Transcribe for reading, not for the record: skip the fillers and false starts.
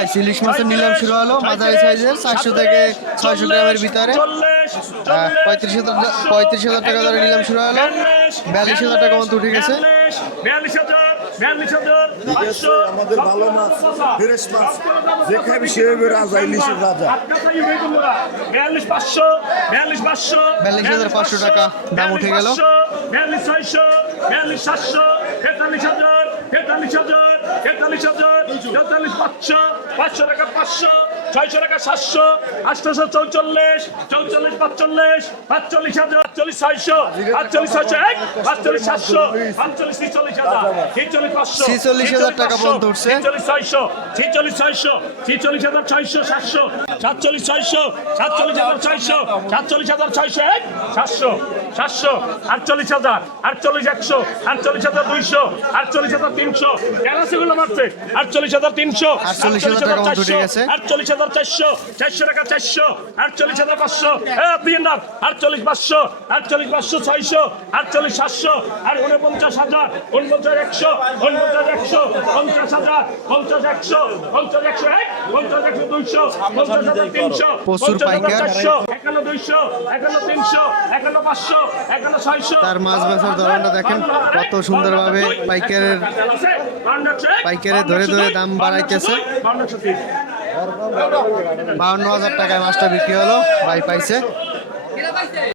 Guys ইলিশ মাছের নিলাম শুরু হলো মাঝারি সাইজের 400 থেকে 600 গ্রামের ভিতরে 35,000 টাকা ধরে নিলাম শুরু হলো 42,000 টাকা মতো উঠে গেছে। 42,000 আমাদের ভালো মাছ ফ্রেশ মাছ যে খাবি সে হবে রাজা ইলিশের রাজা। 42,500 টাকা দাম উঠে গেল। 42,600 42,700 43,000 43,000 43,000 43,500 500 টাকা 500 600 টাকা 700 844 44 45 45,000 46,600 48,600 48,700 48,000 46,000 টাকা পর্যন্ত উঠছে। 46,600 46,600 46,600 700 47,600 47,600 47,600 700 700 48,000 48,100 48,200 48,300 কেন সেগুলো মারছে 48,300 48,000 টাকা মতো উঠে গেছে। 48,400 400 টাকা 400 48,500 আপনি না 48,500 48,500 600 48,700 আর 49,000 49,100 49,100 50,000 50,100 50,100 50,100 200 50,300 প্রচুর পাইকার। 51,200 51,300 51,500 51,600 তার মাছ বেচার ধরনটা দেখেন কত সুন্দরভাবে পাইকারের ধরে ধরে দাম বাড়াইতেছে। 52,000 টাকায় মাছটা বিক্রি হলো, ভাই পাইছে।